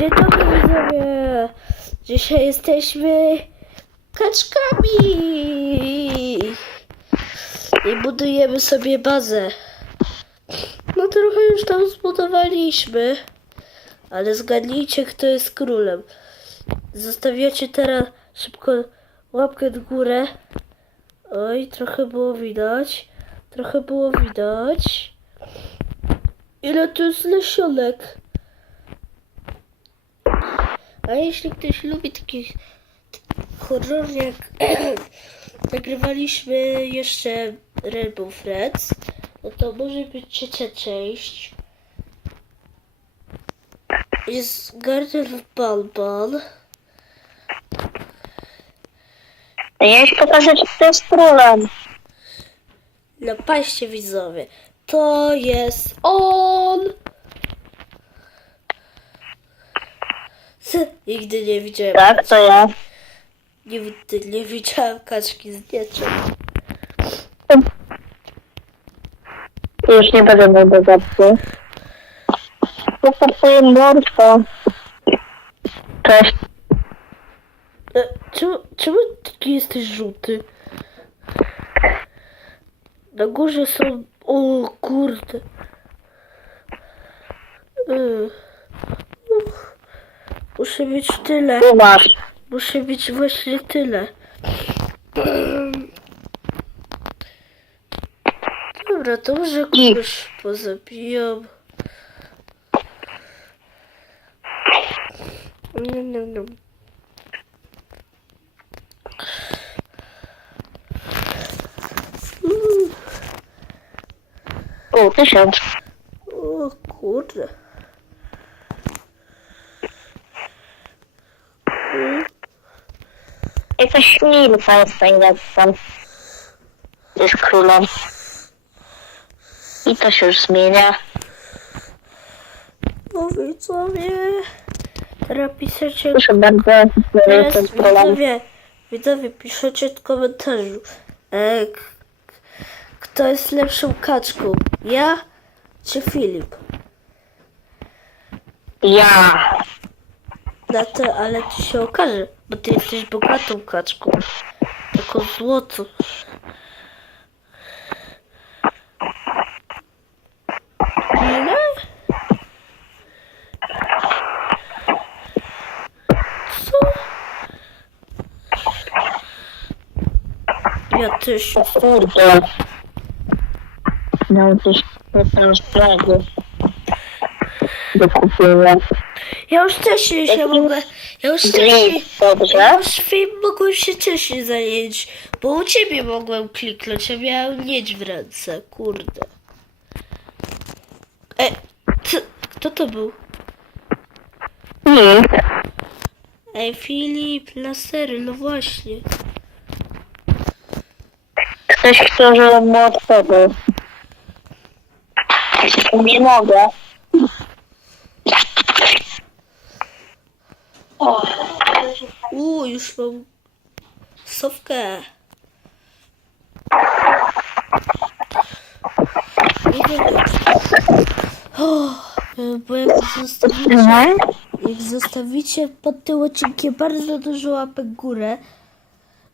Dzień dobry widzowie! Dzisiaj jesteśmy kaczkami i budujemy sobie bazę. No trochę już tam zbudowaliśmy, ale zgadnijcie kto jest królem. Zostawiacie teraz szybko łapkę w górę. Oj, trochę było widać. Trochę było widać. Ile tu jest lesionek? A jeśli ktoś lubi takich horror jak nagrywaliśmy jeszcze Rainbow Friends, no to może być trzecia część. Jest Garden of Balbon. Ja już pokażę, czy to jest królem. Patrzcie widzowie, to jest on! Nigdy nie widziałem Tak, to ja. Nigdy nie widziałem kaczki z niczym. Już nie będę miał dodatku. Pokupuję morfo. Cześć. E, czemu, czemu taki jesteś żółty? Na górze są... O kurde. E. Muszę mieć tyle. Tu masz. Muszę mieć właśnie tyle. Dobra, to może kogoś pozabijam. Nie, nie, nie. Mm, O, tysiąc. O kurde. Jakaś milka jest najlepsza. Jest królem. I to się już zmienia. No widzowie. Teraz piszecie Proszę bardzo, Teraz widzowie, widzowie piszecie w komentarzu, e, kto jest lepszą kaczką, ja czy Filip? Ja. Na to, ale to się okaże, bo ty jesteś bogatą kaczką, taką złotą. Ile? Co? Ja też Kurde. No, gdzieś jestem sprawy. Do kupienia. Ja już wcześniej się mogę. Ja już wcześniej. Gris, dobrze? Ja już film mogłem się wcześniej zająć. Bo u ciebie mogłem kliknąć, a miałem mieć w ręce. Kurde. E, ty, kto to był? Nie. Ej, Filip, lasery, no właśnie. Ktoś, kto żył młodszego. Nie mogę. O, U, już mam sowkę. Nie wiem. O, e, bo jak zostawicie, jak zostawicie pod tym odcinkiem bardzo dużo łapek w górę,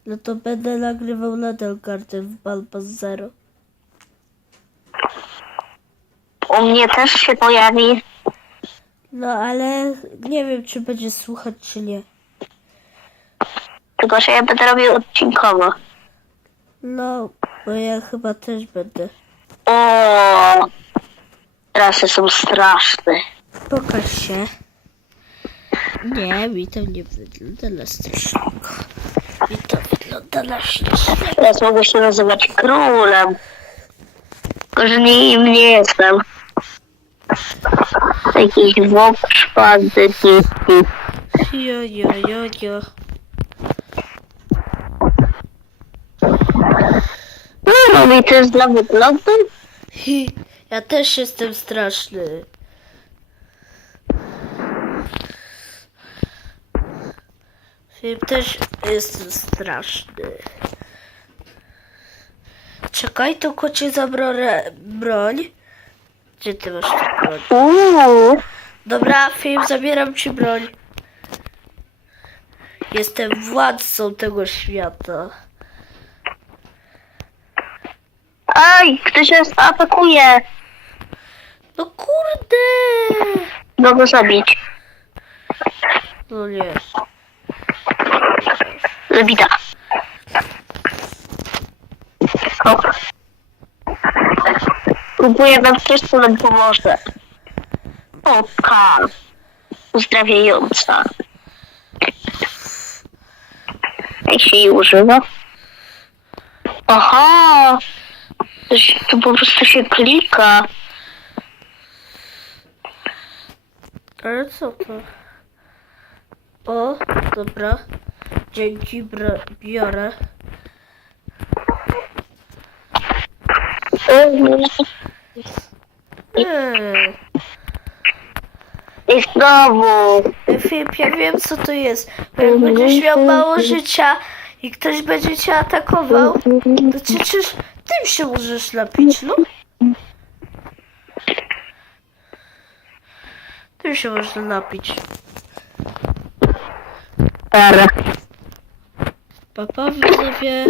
no to będę nagrywał nadal kartę w Balbas Zero. U mnie też się pojawi. No ale nie wiem, czy będzie słuchać, czy nie. Tylko, że ja będę robił odcinkowo. No, bo ja chyba też będę. O, Rasy są straszne. Pokaż się. Nie, mi to nie wygląda na strasznego. Mi to wygląda na śmiesznego. Teraz mogę się nazywać królem. Tylko, że nim nie jestem. Jakiś wok, szpady, kiski. Jo, jo, jo, jo. No, mi to jest dla wyglądu. Ja też jestem straszny. Filip też jestem straszny. Czekaj, to kocie zabrorę broń. Gdzie ty masz tę broń? Dobra, film, zabieram ci broń. Jestem władcą tego świata. Aj, ktoś nas atakuje. No kurde! Go go zabić. No nie. Zabita. Próbuję nam ktoś, co nam pomoże. Oka. Uzdrawiająca. Jak się jej używa? Aha! To, się, to po prostu się klika. Ale co to? O, dobra. Dzięki, biorę. Eee. I znowu. Filip, ja wiem co to jest. Bo jak będziesz miał mało życia i ktoś będzie cię atakował, to przecież tym się możesz napić, no? Tym się można napić. Dobra. Papa, widzowie.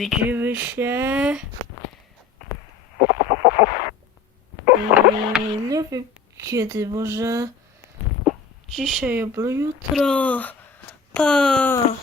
Widzimy się. Eee, nie wiem kiedy, może dzisiaj albo jutro. Pa!